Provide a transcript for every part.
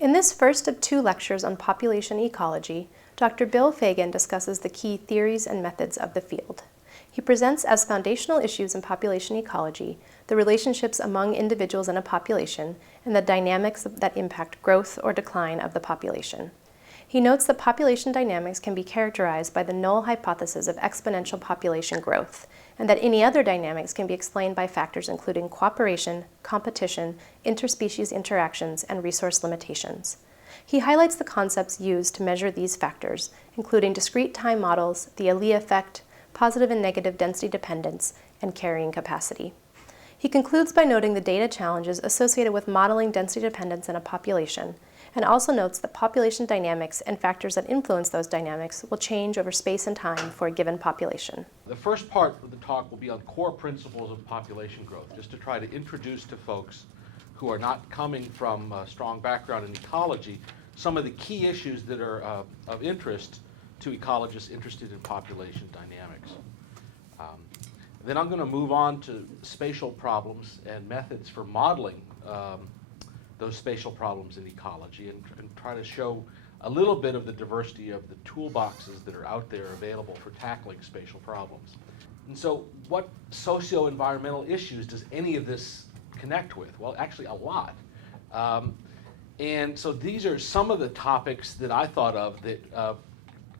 In this first of 2 lectures on population ecology, Dr. Bill Fagan discusses the key theories and methods of the field. He presents as foundational issues in population ecology the relationships among individuals in a population and the dynamics that impact growth or decline of the population. He notes that population dynamics can be characterized by the null hypothesis of exponential population growth, and that any other dynamics can be explained by factors including cooperation, competition, interspecies interactions, and resource limitations. He highlights the concepts used to measure these factors, including discrete time models, the Allee effect, positive and negative density dependence, and carrying capacity. He concludes by noting the data challenges associated with modeling density dependence in a population, and also notes that population dynamics and factors that influence those dynamics will change over space and time for a given population. The first part of the talk will be on core principles of population growth, just to try to introduce to folks who are not coming from a strong background in ecology some of the key issues that are of interest to ecologists interested in population dynamics. Then I'm going to move on to spatial problems and methods for modeling those spatial problems in ecology and try to show a little bit of the diversity of the toolboxes that are out there available for tackling spatial problems. And so what socio-environmental issues does any of this connect with? Well, actually a lot. And so these are some of the topics that I thought of that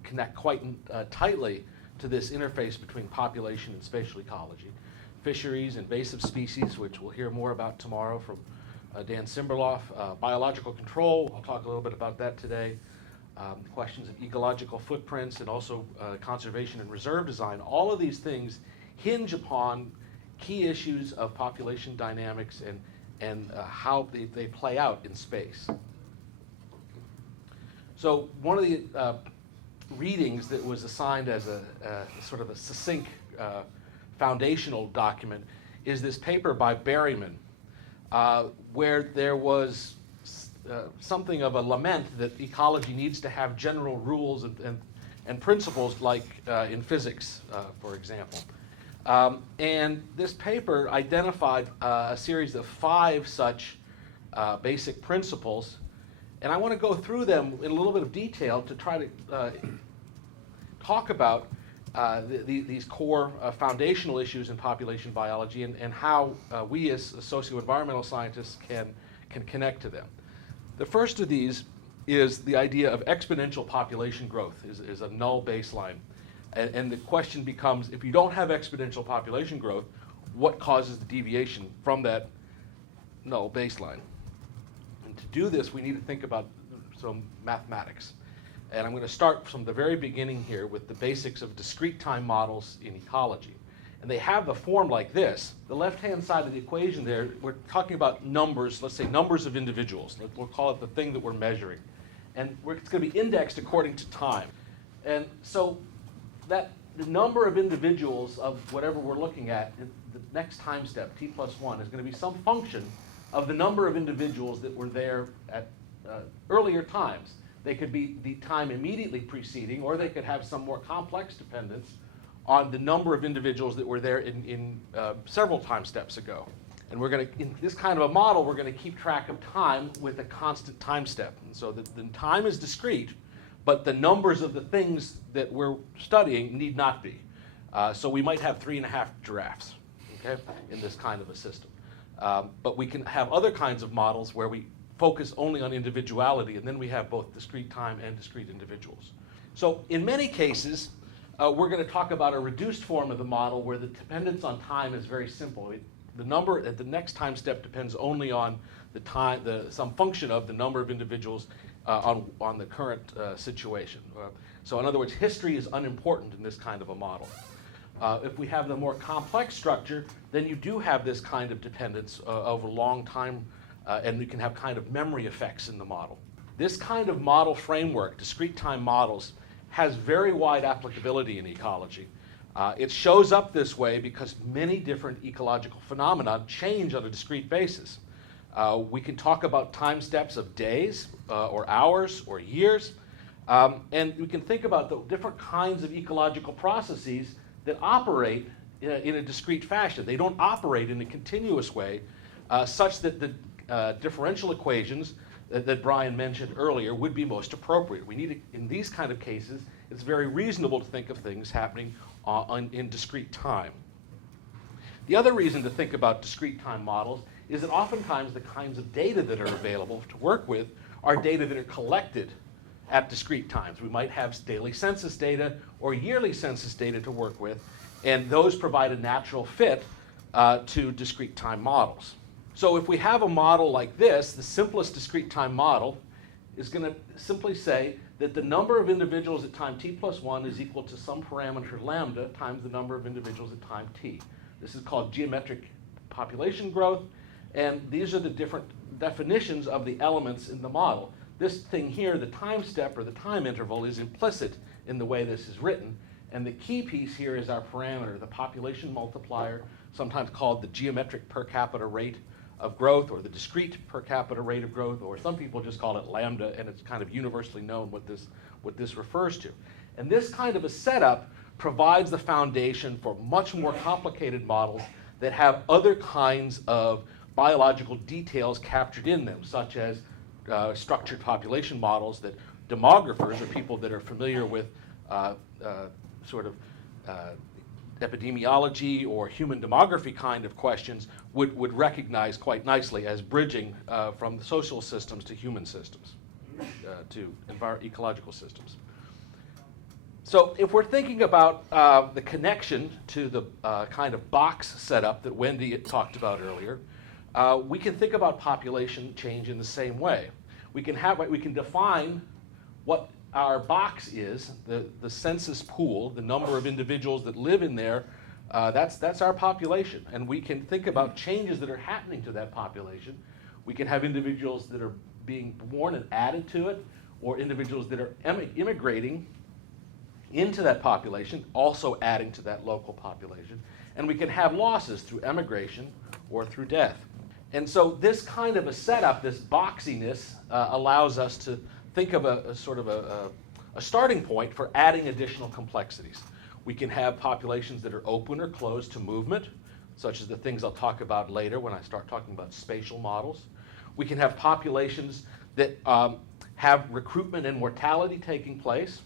connect quite tightly to this interface between population and spatial ecology. Fisheries, invasive species, which we'll hear more about tomorrow from Dan Simberloff. Biological control, I'll talk a little bit about that today. Questions of ecological footprints and also conservation and reserve design. All of these things hinge upon key issues of population dynamics and how they play out in space. So one of the readings that was assigned as a sort of a succinct foundational document is this paper by Berryman, where there was something of a lament that ecology needs to have general rules and principles like in physics, for example. And this paper identified a series of 5 such basic principles, and I want to go through them in a little bit of detail to try to talk about these core foundational issues in population biology and how we as socio-environmental scientists can connect to them. The first of these is the idea of exponential population growth is a null baseline. And the question becomes, if you don't have exponential population growth, what causes the deviation from that null baseline? And to do this, we need to think about some mathematics. And I'm going to start from the very beginning here with the basics of discrete time models in ecology. And they have the form like this. The left-hand side of the equation there, we're talking about numbers, let's say numbers of individuals. We'll call it the thing that we're measuring. And it's going to be indexed according to time. And so that the number of individuals of whatever we're looking at in the next time step, t plus 1, is going to be some function of the number of individuals that were there at earlier times. They could be the time immediately preceding, or they could have some more complex dependence on the number of individuals that were there in several time steps ago. And we're going to, in this kind of a model, we're going to keep track of time with a constant time step. And so the time is discrete, but the numbers of the things that we're studying need not be. So we might have 3.5 giraffes, okay, in this kind of a system. But we can have other kinds of models where we focus only on individuality, and then we have both discrete time and discrete individuals. So in many cases, we're going to talk about a reduced form of the model where the dependence on time is very simple. The number at the next time step depends only on the time, some function of the number of individuals on the current situation. So in other words, history is unimportant in this kind of a model. If we have the more complex structure, then you do have this kind of dependence over long time, and you can have kind of memory effects in the model. This kind of model framework, discrete time models, has very wide applicability in ecology. It shows up this way because many different ecological phenomena change on a discrete basis. We can talk about time steps of days or hours or years, and we can think about the different kinds of ecological processes that operate in a discrete fashion. They don't operate in a continuous way such that the differential equations that Brian mentioned earlier would be most appropriate. We need to, in these kind of cases, it's very reasonable to think of things happening in discrete time. The other reason to think about discrete time models is that oftentimes the kinds of data that are available to work with are data that are collected at discrete times. We might have daily census data or yearly census data to work with, and those provide a natural fit to discrete time models. So if we have a model like this, the simplest discrete time model is going to simply say that the number of individuals at time t+1 is equal to some parameter lambda times the number of individuals at time t. This is called geometric population growth, and these are the different definitions of the elements in the model. This thing here, the time step or the time interval, is implicit in the way this is written, and the key piece here is our parameter, the population multiplier, sometimes called the geometric per capita rate of growth, or the discrete per capita rate of growth, or some people just call it lambda, and it's kind of universally known what this refers to. And this kind of a setup provides the foundation for much more complicated models that have other kinds of biological details captured in them, such as structured population models that demographers, or people that are familiar with epidemiology or human demography kind of questions would recognize quite nicely as bridging from the social systems to human systems, to ecological systems. So if we're thinking about the connection to the kind of box setup that Wendy had talked about earlier, we can think about population change in the same way. We can define what our box is, the census pool, the number of individuals that live in there. That's our population, and we can think about changes that are happening to that population. We can have individuals that are being born and added to it, or individuals that are immigrating into that population, also adding to that local population. And we can have losses through emigration or through death. And so this kind of a setup, this boxiness, allows us to think of a starting point for adding additional complexities. We can have populations that are open or closed to movement, such as the things I'll talk about later when I start talking about spatial models. We can have populations that have recruitment and mortality taking place,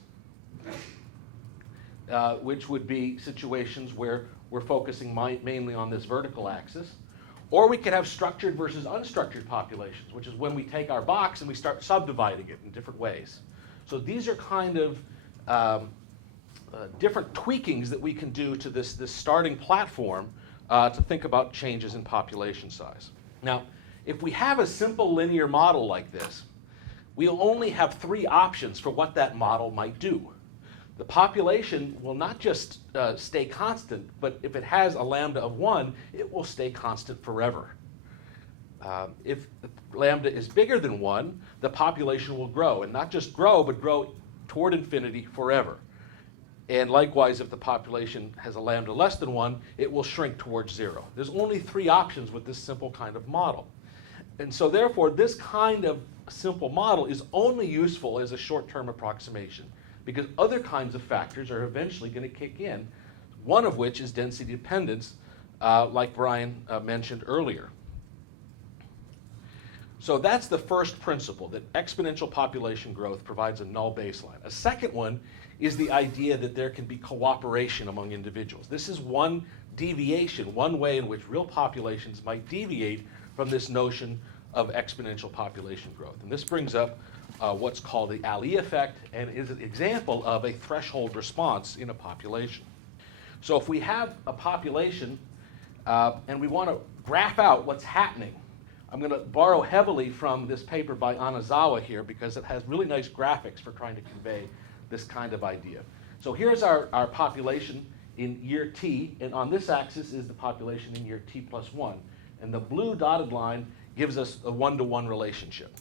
which would be situations where we're focusing mainly on this vertical axis. Or we could have structured versus unstructured populations, which is when we take our box and we start subdividing it in different ways. So these are kind of different tweakings that we can do to this starting platform to think about changes in population size. Now, if we have a simple linear model like this, we'll only have three options for what that model might do. The population will not just stay constant, but if it has a lambda of 1, it will stay constant forever. If lambda is bigger than 1, the population will grow, and not just grow, but grow toward infinity forever. And likewise, if the population has a lambda less than 1, it will shrink towards 0. There's only three options with this simple kind of model. And so therefore, this kind of simple model is only useful as a short-term approximation, because other kinds of factors are eventually going to kick in, one of which is density dependence, like Brian mentioned earlier. So that's the first principle, that exponential population growth provides a null baseline. A second one is the idea that there can be cooperation among individuals. This is one deviation, one way in which real populations might deviate from this notion of exponential population growth. And this brings up what's called the Allee effect, and is an example of a threshold response in a population. So if we have a population and we want to graph out what's happening, I'm going to borrow heavily from this paper by Anazawa here because it has really nice graphics for trying to convey this kind of idea. So here's our population in year t, and on this axis is the population in year t+1. And the blue dotted line gives us a one-to-one relationship.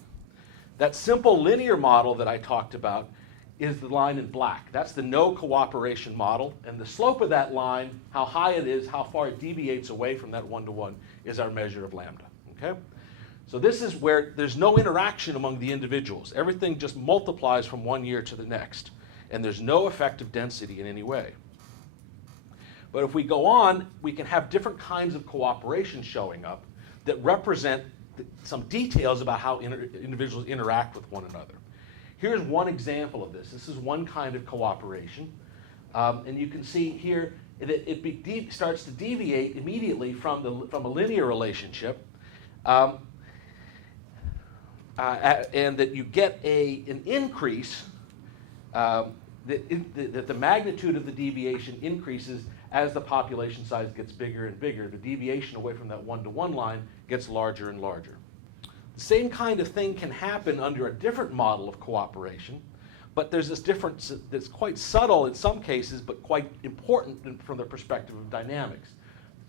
That simple linear model that I talked about is the line in black. That's the no cooperation model, and the slope of that line, how high it is, how far it deviates away from that one-to-one, is our measure of lambda. Okay? So this is where there's no interaction among the individuals. Everything just multiplies from one year to the next, and there's no effective density in any way. But if we go on, we can have different kinds of cooperation showing up that represent some details about how individuals interact with one another. Here's one example of this. This is one kind of cooperation. And you can see here that it starts to deviate immediately from a linear relationship, and that you get an increase, that the magnitude of the deviation increases as the population size gets bigger and bigger. The deviation away from that one-to-one line gets larger and larger. The same kind of thing can happen under a different model of cooperation, but there's this difference that's quite subtle in some cases, but quite important from the perspective of dynamics.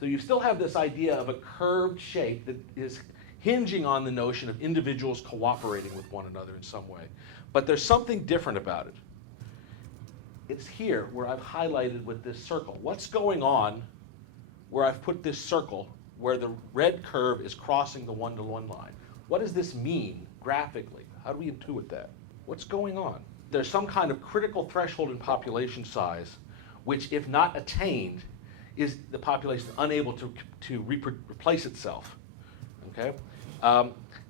So you still have this idea of a curved shape that is hinging on the notion of individuals cooperating with one another in some way. But there's something different about it. It's here where I've highlighted with this circle. What's going on where I've put this circle where the red curve is crossing the one-to-one line? What does this mean graphically? How do we intuit that? What's going on? There's some kind of critical threshold in population size, which, if not attained, is the population unable to replace itself. Okay?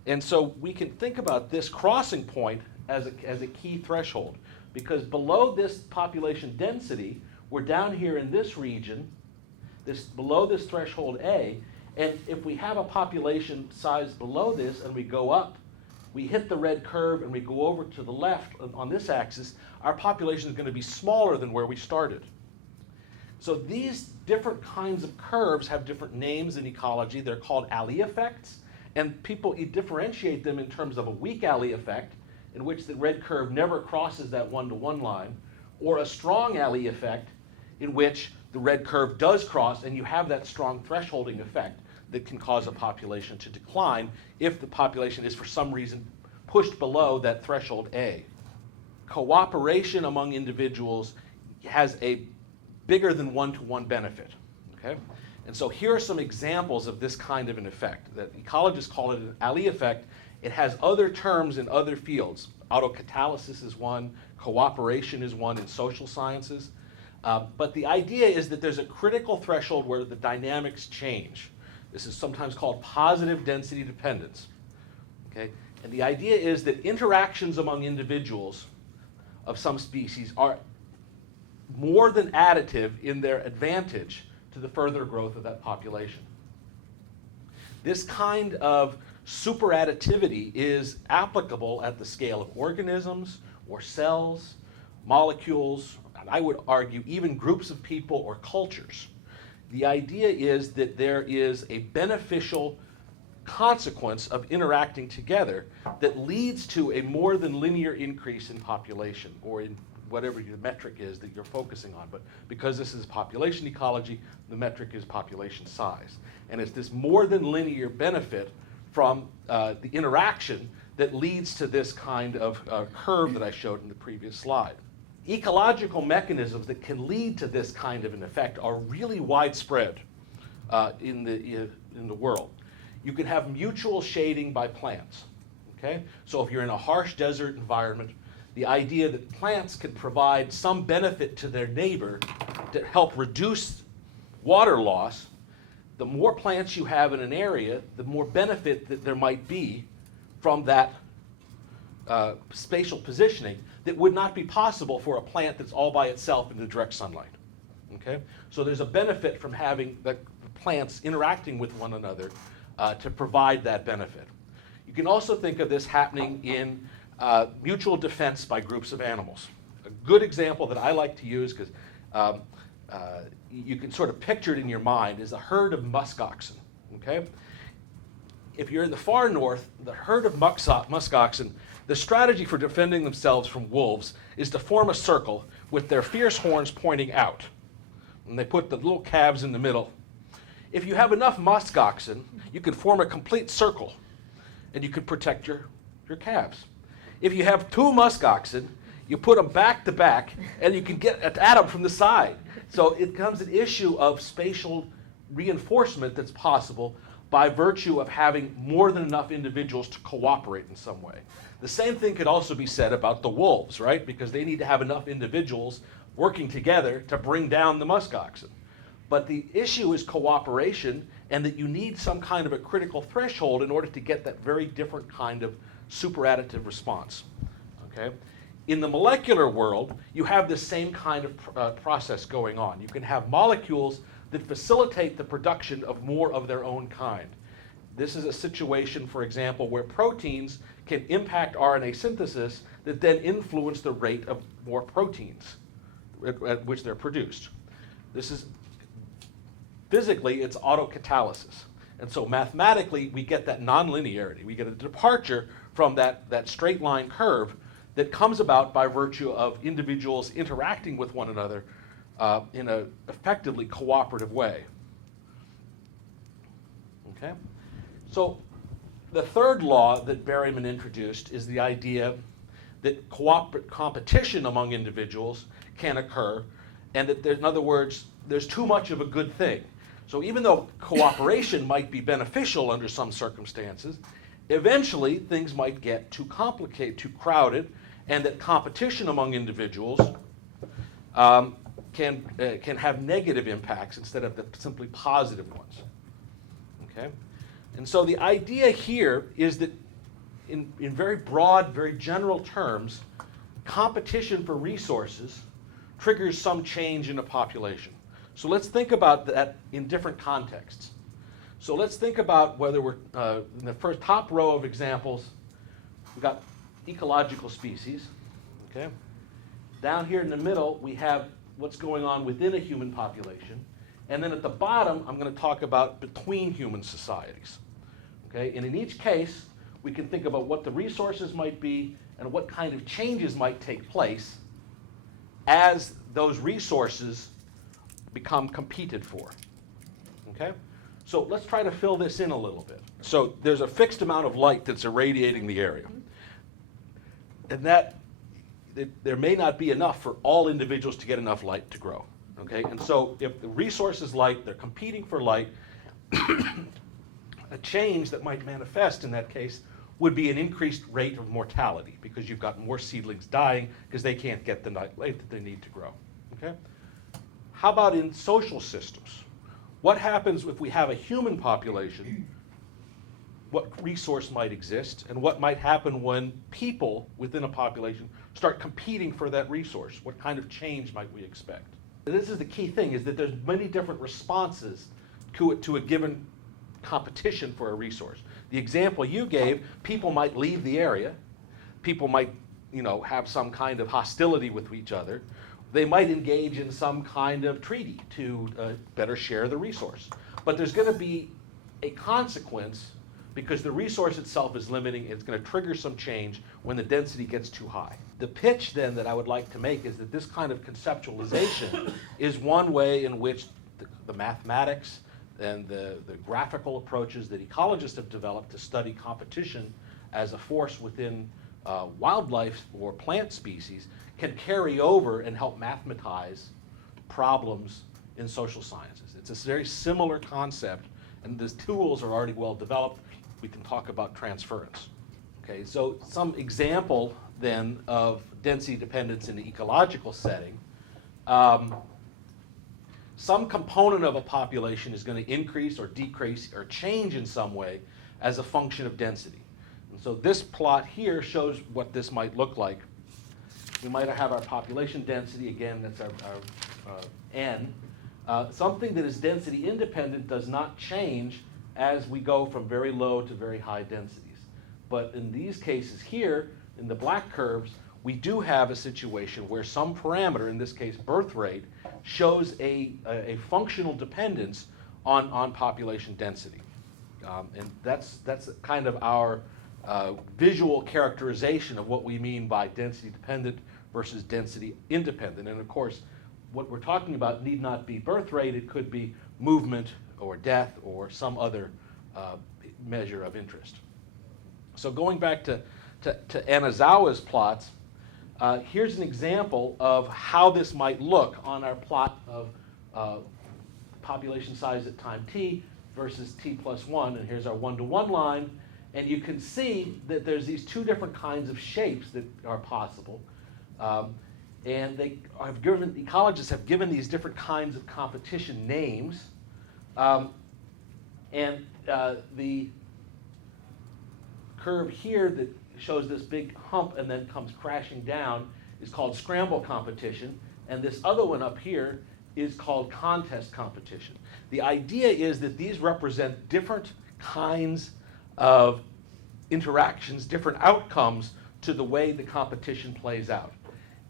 And so we can think about this crossing point as a key threshold, because below this population density, we're down here in this region, below this threshold A, and if we have a population size below this and we go up, we hit the red curve and we go over to the left on this axis, our population is going to be smaller than where we started. So these different kinds of curves have different names in ecology. They're called Allee effects, and people differentiate them in terms of a weak Allee effect, in which the red curve never crosses that one-to-one line, or a strong Allee effect, in which the red curve does cross and you have that strong thresholding effect that can cause a population to decline if the population is for some reason pushed below that threshold A. Cooperation among individuals has a bigger than one-to-one benefit. Okay? And so here are some examples of this kind of an effect. That ecologists call it an Allee effect. It has other terms in other fields. Autocatalysis is one, cooperation is one in social sciences. But the idea is that there's a critical threshold where the dynamics change. This is sometimes called positive density dependence. Okay? And the idea is that interactions among individuals of some species are more than additive in their advantage to the further growth of that population. This kind of superadditivity is applicable at the scale of organisms or cells, molecules, and I would argue even groups of people or cultures. The idea is that there is a beneficial consequence of interacting together that leads to a more than linear increase in population, or in whatever your metric is that you're focusing on. But because this is population ecology, the metric is population size. And it's this more than linear benefit from the interaction that leads to this kind of curve that I showed in the previous slide. Ecological mechanisms that can lead to this kind of an effect are really widespread in the world. You can have mutual shading by plants. Okay? So if you're in a harsh desert environment, the idea that plants can provide some benefit to their neighbor to help reduce water loss, the more plants you have in an area, the more benefit that there might be from that spatial positioning that would not be possible for a plant that's all by itself in the direct sunlight. Okay? So there's a benefit from having the plants interacting with one another to provide that benefit. You can also think of this happening in mutual defense by groups of animals. A good example that I like to use, because you can sort of picture it in your mind, is a herd of musk oxen. Okay? If you're in the far north, the herd of musk oxen, the strategy for defending themselves from wolves is to form a circle with their fierce horns pointing out. And they put the little calves in the middle. If you have enough musk oxen, you can form a complete circle and you can protect your calves. If you have two musk oxen, you put them back to back and you can get at them from the side. So it becomes an issue of spatial reinforcement that's possible by virtue of having more than enough individuals to cooperate in some way. The same thing could also be said about the wolves, right? Because they need to have enough individuals working together to bring down the musk oxen. But the issue is cooperation, and that you need some kind of a critical threshold in order to get that very different kind of superadditive response. Okay? In the molecular world, you have the same kind of process going on. You can have molecules that facilitate the production of more of their own kind. This is a situation, for example, where proteins can impact RNA synthesis that then influence the rate of more proteins at which they're produced. This is, physically, it's autocatalysis. And so mathematically, we get that nonlinearity. We get a departure from that straight line curve that comes about by virtue of individuals interacting with one another in an effectively cooperative way. Okay? So the third law that Berryman introduced is the idea that competition among individuals can occur, and that, in other words, there's too much of a good thing. So even though cooperation might be beneficial under some circumstances, eventually things might get too complicated, too crowded, and that competition among individuals can have negative impacts instead of the simply positive ones. Okay? And so the idea here is that in very broad, very general terms, competition for resources triggers some change in a population. So let's think about that in different contexts. So let's think about whether we're, in the first top row of examples, we've got ecological species. Okay? Down here in the middle, we have what's going on within a human population. And then at the bottom, I'm going to talk about between human societies. Okay? And in each case, we can think about what the resources might be and what kind of changes might take place as those resources become competed for. Okay? So let's try to fill this in a little bit. So there's a fixed amount of light that's irradiating the area. And that there may not be enough for all individuals to get enough light to grow. Okay? And so if the resource is light, they're competing for light, a change that might manifest in that case would be an increased rate of mortality, because you've got more seedlings dying because they can't get the light that they need to grow. Okay? How about in social systems? What happens if we have a human population? What resource might exist, and what might happen when people within a population start competing for that resource? What kind of change might we expect? This is the key thing, is that there's many different responses to a given competition for a resource. The example you gave, people might leave the area, people might, have some kind of hostility with each other. They might engage in some kind of treaty to better share the resource. But there's going to be a consequence, because the resource itself is limiting. It's going to trigger some change when the density gets too high. The pitch then that I would like to make is that this kind of conceptualization is one way in which the mathematics and the graphical approaches that ecologists have developed to study competition as a force within wildlife or plant species can carry over and help mathematize problems in social sciences. It's a very similar concept, and the tools are already well developed. We can talk about transference. Okay, so some example then of density dependence in the ecological setting. Some component of a population is going to increase or decrease or change in some way as a function of density. And so this plot here shows what this might look like. We might have our population density, again, that's our n. Something that is density independent does not change as we go from very low to very high densities. But in these cases here, in the black curves, we do have a situation where some parameter, in this case birth rate, shows a functional dependence on population density. And that's kind of our visual characterization of what we mean by density dependent versus density independent. And of course, what we're talking about need not be birth rate. It could be movement or death or some other measure of interest. So going back to Anazawa's plots, here's an example of how this might look on our plot of population size at time t versus t plus 1. And here's our one-to-one line. And you can see that there's these two different kinds of shapes that are possible. And ecologists have given these different kinds of competition names. And the curve here that shows this big hump and then comes crashing down is called scramble competition. And this other one up here is called contest competition. The idea is that these represent different kinds of interactions, different outcomes to the way the competition plays out.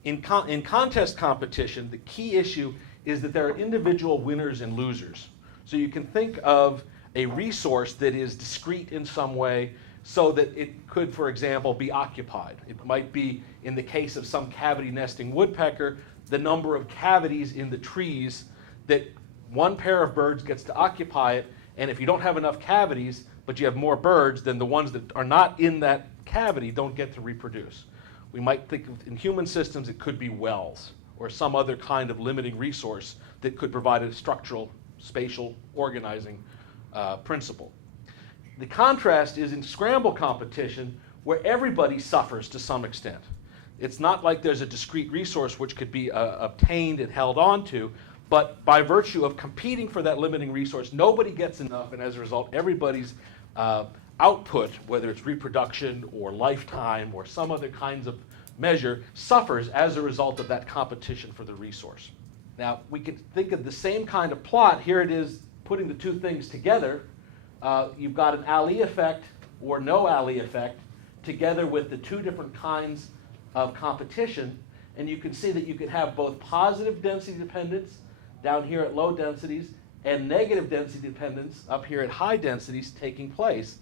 In contest competition, the key issue is that there are individual winners and losers. So you can think of a resource that is discrete in some way so that it could, for example, be occupied. It might be, in the case of some cavity nesting woodpecker, the number of cavities in the trees that one pair of birds gets to occupy it, and if you don't have enough cavities, but you have more birds, then the ones that are not in that cavity don't get to reproduce. We might think of, in human systems, it could be wells or some other kind of limiting resource that could provide a structural, spatial organizing principle. The contrast is in scramble competition, where everybody suffers to some extent. It's not like there's a discrete resource which could be obtained and held onto, but by virtue of competing for that limiting resource, nobody gets enough, and as a result, everybody's output, whether it's reproduction or lifetime or some other kinds of measure, suffers as a result of that competition for the resource. Now, we can think of the same kind of plot. Here it is putting the two things together. You've got an Allee effect or no Allee effect together with the two different kinds of competition, and you can see that you can have both positive density dependence down here at low densities and negative density dependence up here at high densities taking place.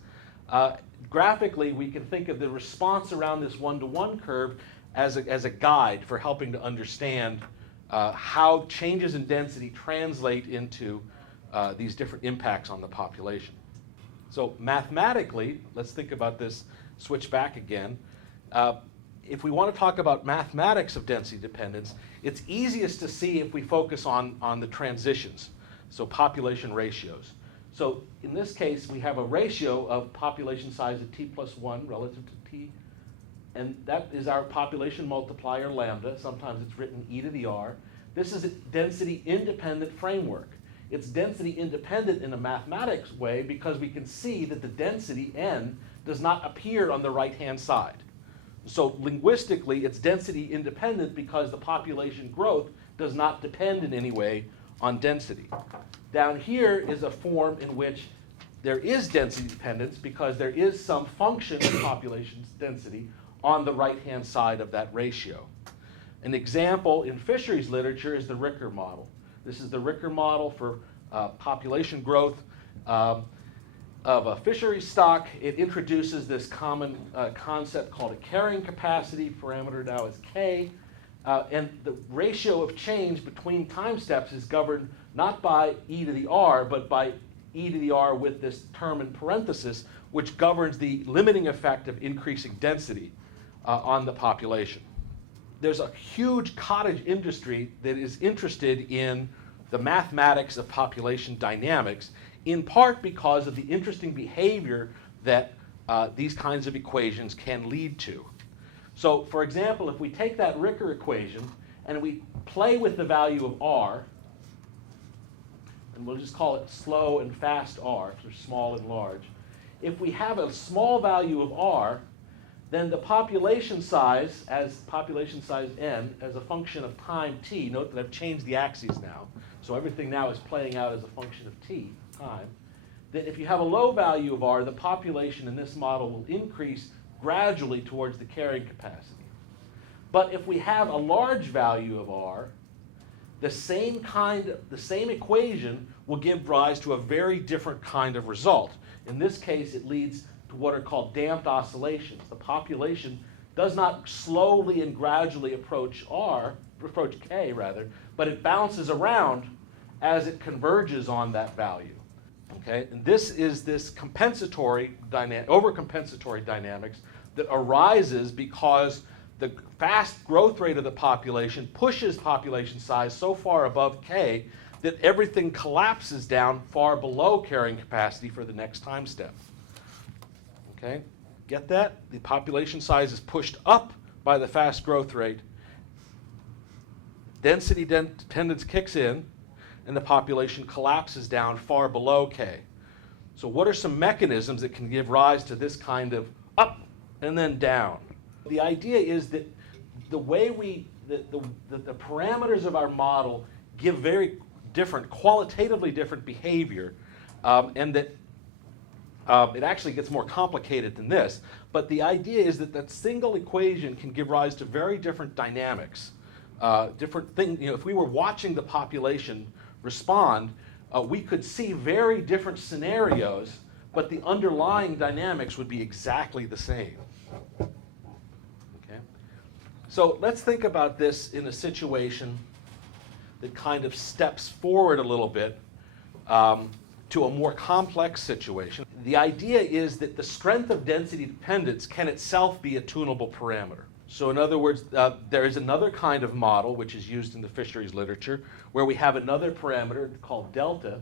Graphically, we can think of the response around this one-to-one curve as a guide for helping to understand how changes in density translate into these different impacts on the population. So mathematically, let's think about this, switch back again. If we want to talk about mathematics of density dependence, it's easiest to see if we focus on the transitions, so population ratios. So in this case, we have a ratio of population size of t plus 1 relative to t, and that is our population multiplier lambda. Sometimes it's written e to the r. This is a density independent framework. It's density independent in a mathematics way because we can see that the density n does not appear on the right-hand side. So linguistically, it's density independent because the population growth does not depend in any way on density. Down here is a form in which there is density dependence because there is some function of population density on the right-hand side of that ratio. An example in fisheries literature is the Ricker model. This is the Ricker model for population growth of a fishery stock. It introduces this common concept called a carrying capacity. Parameter now is k. And the ratio of change between time steps is governed not by e to the r, but by e to the r with this term in parenthesis, which governs the limiting effect of increasing density on the population. There's a huge cottage industry that is interested in the mathematics of population dynamics, in part because of the interesting behavior that these kinds of equations can lead to. So, for example, if we take that Ricker equation and we play with the value of r, and we'll just call it slow and fast r, so small and large. If we have a small value of r, then the population size, as population size n, as a function of time t, note that I've changed the axes now, so everything now is playing out as a function of t, time, that if you have a low value of r, the population in this model will increase gradually towards the carrying capacity. But if we have a large value of r, the same equation will give rise to a very different kind of result. In this case, it leads to what are called damped oscillations. The population does not slowly and gradually approach k rather, but it bounces around as it converges on that value. Okay? And this is this compensatory overcompensatory dynamics that arises because the fast growth rate of the population pushes population size so far above k that everything collapses down far below carrying capacity for the next time step. Okay? Get that? The population size is pushed up by the fast growth rate. Density dependence kicks in, and the population collapses down far below k. So what are some mechanisms that can give rise to this kind of up and then down? The idea is that the way the parameters of our model give very different, qualitatively different behavior, and that it actually gets more complicated than this. But the idea is that that single equation can give rise to very different dynamics. Different things, if we were watching the population respond, we could see very different scenarios, but the underlying dynamics would be exactly the same. Okay? So let's think about this in a situation that kind of steps forward a little bit to a more complex situation. The idea is that the strength of density dependence can itself be a tunable parameter. So in other words, there is another kind of model which is used in the fisheries literature where we have another parameter called delta,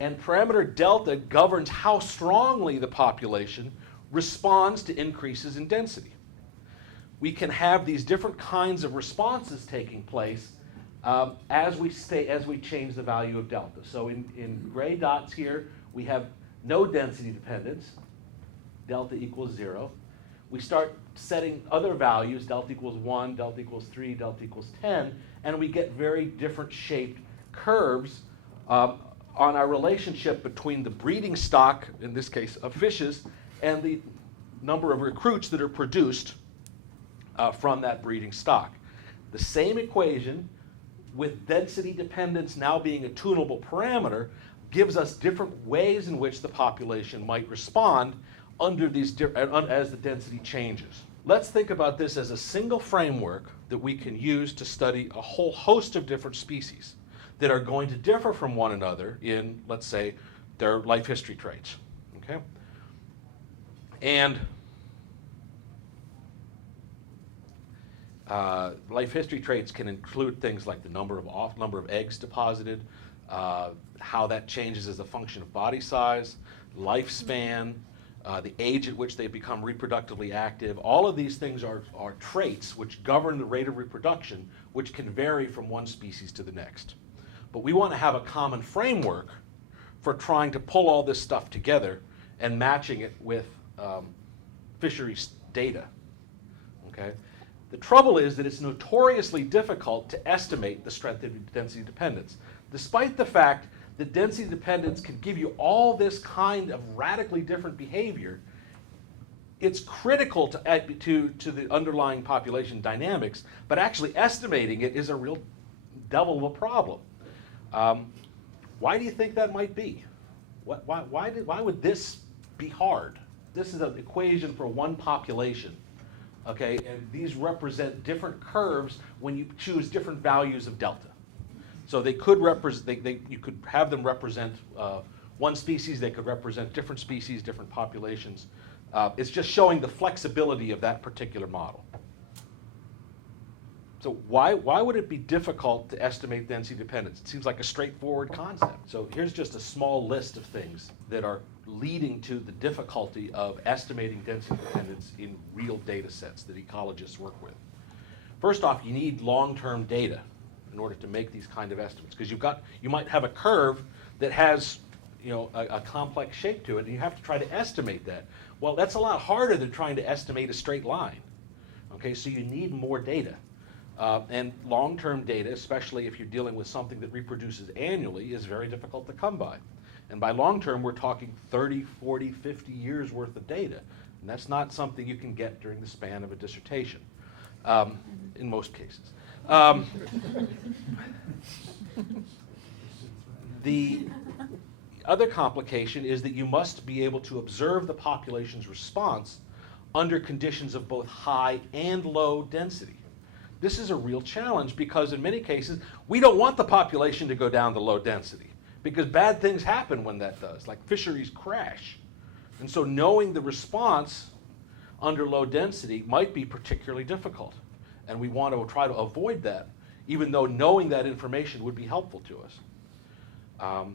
and parameter delta governs how strongly the population responds to increases in density. We can have these different kinds of responses taking place as we change the value of delta. So in gray dots here, we have no density dependence, delta equals 0. We start setting other values, delta equals 1, delta equals 3, delta equals 10, and we get very different shaped curves on our relationship between the breeding stock, in this case of fishes, and the number of recruits that are produced from that breeding stock. The same equation, with density dependence now being a tunable parameter, gives us different ways in which the population might respond under these as the density changes. Let's think about this as a single framework that we can use to study a whole host of different species that are going to differ from one another in, let's say, their life history traits. Okay? And life history traits can include things like the number of eggs deposited, how that changes as a function of body size, lifespan, the age at which they become reproductively active. All of these things are traits which govern the rate of reproduction, which can vary from one species to the next. But we want to have a common framework for trying to pull all this stuff together and matching it with fisheries data. Okay? The trouble is that it's notoriously difficult to estimate the strength of density dependence, despite the fact that density dependence can give you all this kind of radically different behavior. It's critical to the underlying population dynamics, but actually estimating it is a real devil of a problem. Why do you think that might be? Why would this be hard? This is an equation for one population. Okay, and these represent different curves when you choose different values of delta. So they could represent, you could have them represent one species, they could represent different species, different populations. It's just showing the flexibility of that particular model. So why would it be difficult to estimate density dependence? It seems like a straightforward concept. So here's just a small list of things that are leading to the difficulty of estimating density dependence in real data sets that ecologists work with. First off, you need long-term data in order to make these kind of estimates, because you might have a curve that has a complex shape to it, and you have to try to estimate that. Well, that's a lot harder than trying to estimate a straight line. Okay, so you need more data. And long-term data, especially if you're dealing with something that reproduces annually, is very difficult to come by. And by long-term, we're talking 30, 40, 50 years worth of data. And that's not something you can get during the span of a dissertation, in most cases. The other complication is that you must be able to observe the population's response under conditions of both high and low density. This is a real challenge because in many cases, we don't want the population to go down to low density because bad things happen when that does, like fisheries crash. And so knowing the response under low density might be particularly difficult. And we want to try to avoid that, even though knowing that information would be helpful to us.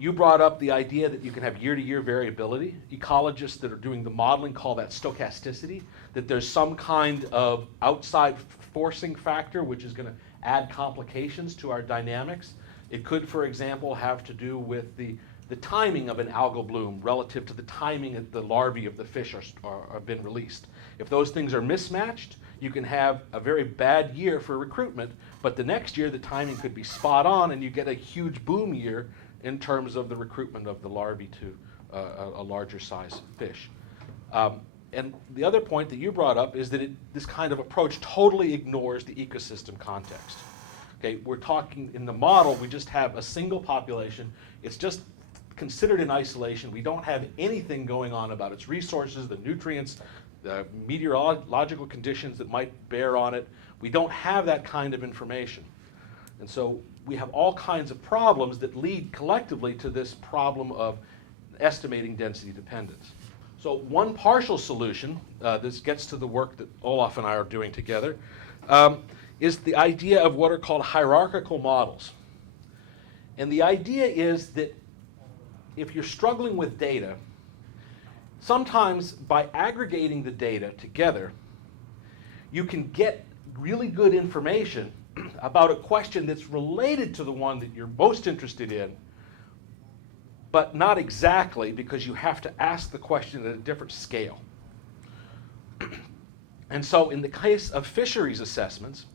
You brought up the idea that you can have year-to-year variability. Ecologists that are doing the modeling call that stochasticity, that there's some kind of outside forcing factor which is going to add complications to our dynamics. It could, for example, have to do with the the timing of an algal bloom relative to the timing that the larvae of the fish are been released. If those things are mismatched, you can have a very bad year for recruitment, but the next year the timing could be spot on and you get a huge boom year in terms of the recruitment of the larvae to a larger size fish. And the other point that you brought up is that this kind of approach totally ignores the ecosystem context. Okay, we're talking in the model, we just have a single population. It's just considered in isolation. We don't have anything going on about its resources, the nutrients, the meteorological conditions that might bear on it. We don't have that kind of information. And so we have all kinds of problems that lead collectively to this problem of estimating density dependence. So one partial solution, this gets to the work that Olaf and I are doing together, is the idea of what are called hierarchical models. And the idea is that if you're struggling with data, sometimes by aggregating the data together, you can get really good information about a question that's related to the one that you're most interested in, but not exactly, because you have to ask the question at a different scale. And so in the case of fisheries assessments,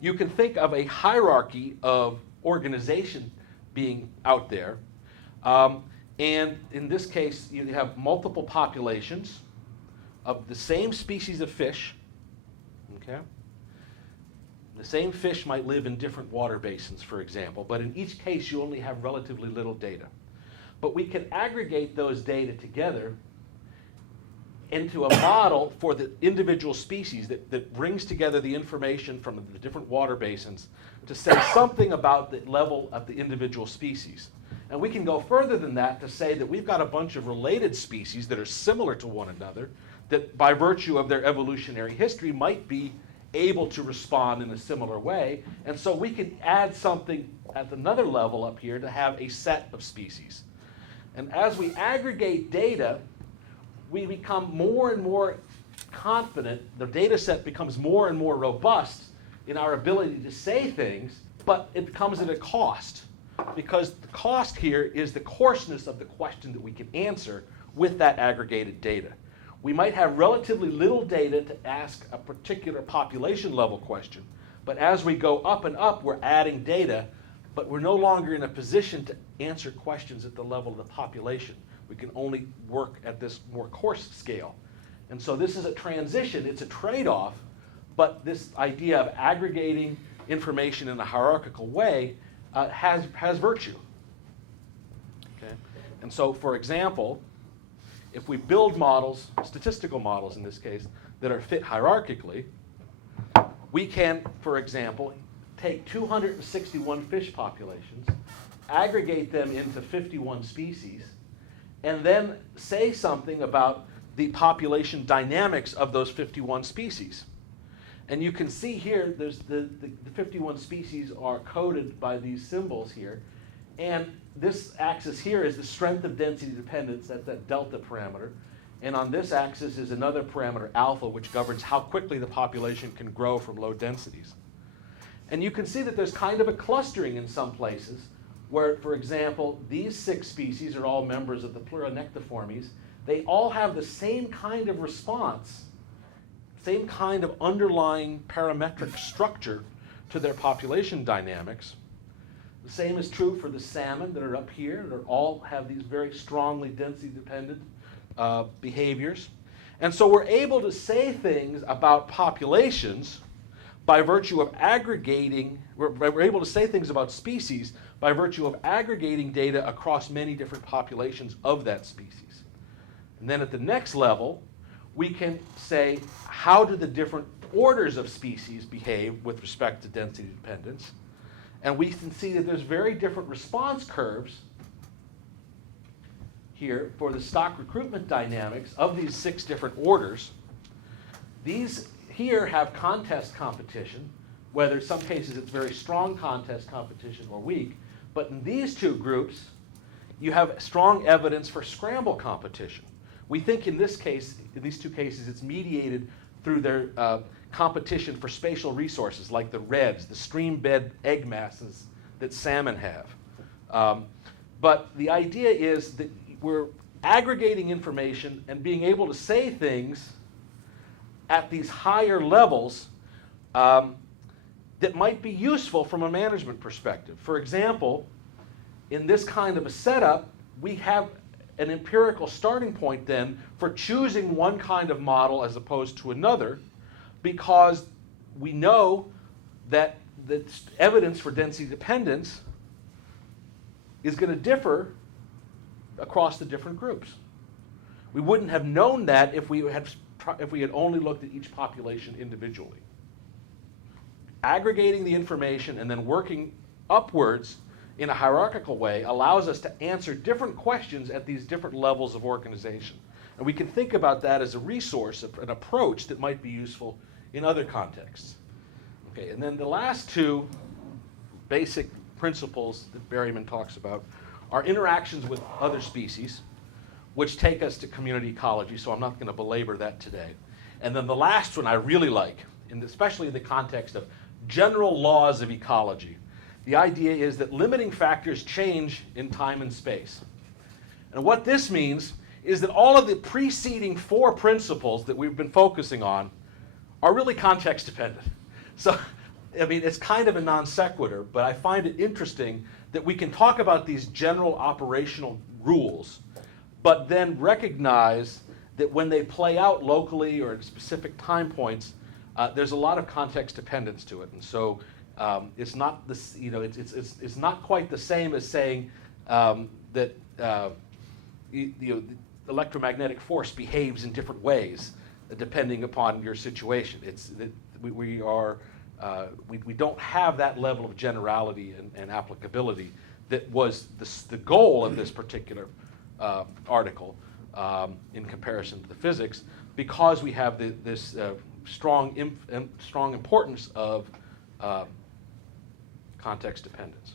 you can think of a hierarchy of organization being out there. And in this case, you have multiple populations of the same species of fish. Okay? The same fish might live in different water basins, for example, but in each case you only have relatively little data. But we can aggregate those data together into a model for the individual species that brings together the information from the different water basins to say something about the level of the individual species. And we can go further than that to say that we've got a bunch of related species that are similar to one another that by virtue of their evolutionary history might be able to respond in a similar way. And so we can add something at another level up here to have a set of species. And as we aggregate data, we become more and more confident, the data set becomes more and more robust in our ability to say things, but it comes at a cost. Because the cost here is the coarseness of the question that we can answer with that aggregated data. We might have relatively little data to ask a particular population level question, but as we go up and up, we're adding data, but we're no longer in a position to answer questions at the level of the population. We can only work at this more coarse scale. And so this is a transition, it's a trade-off, but this idea of aggregating information in a hierarchical way has virtue. Okay? And so, for example, if we build models, statistical models in this case, that are fit hierarchically, we can, for example, take 261 fish populations, aggregate them into 51 species, and then say something about the population dynamics of those 51 species. And you can see here, there's the 51 species are coded by these symbols here. And this axis here is the strength of density dependence, that's that delta parameter. And on this axis is another parameter, alpha, which governs how quickly the population can grow from low densities. And you can see that there's kind of a clustering in some places where, for example, these 6 species are all members of the Pleuronectiformes. They all have the same kind of response, same kind of underlying parametric structure to their population dynamics. The same is true for the salmon that are up here, that all have these very strongly density-dependent behaviors. And so we're able to say things about populations by virtue of aggregating, we're able to say things about species by virtue of aggregating data across many different populations of that species. And then at the next level, we can say, how do the different orders of species behave with respect to density dependence? And we can see that there's very different response curves here for the stock recruitment dynamics of these 6 different orders. These here have contest competition, whether in some cases it's very strong contest competition or weak, but in these 2 groups, you have strong evidence for scramble competition. We think in this case, in these 2 cases, it's mediated through their competition for spatial resources like the reds, the stream bed egg masses that salmon have. But the idea is that we're aggregating information and being able to say things at these higher levels that might be useful from a management perspective. For example, in this kind of a setup, we have an empirical starting point then for choosing one kind of model as opposed to another, because we know that the evidence for density dependence is going to differ across the different groups. We wouldn't have known that if we had only looked at each population individually. Aggregating the information and then working upwards in a hierarchical way allows us to answer different questions at these different levels of organization. And we can think about that as a resource, an approach that might be useful in other contexts. Okay, and then the last two basic principles that Berryman talks about are interactions with other species, which take us to community ecology, so I'm not going to belabor that today. And then the last one I really like, especially in the context of general laws of ecology. The idea is that limiting factors change in time and space. And what this means is that all of the preceding four principles that we've been focusing on are really context dependent. So, I mean, it's kind of a non sequitur, but I find it interesting that we can talk about these general operational rules, but then recognize that when they play out locally or at specific time points, there's a lot of context dependence to it. And so it's not this, it's not quite the same as saying that the electromagnetic force behaves in different ways depending upon your situation. It's that we don't have that level of generality and applicability that was the goal of this particular article in comparison to the physics, because we have this strong importance of context dependence.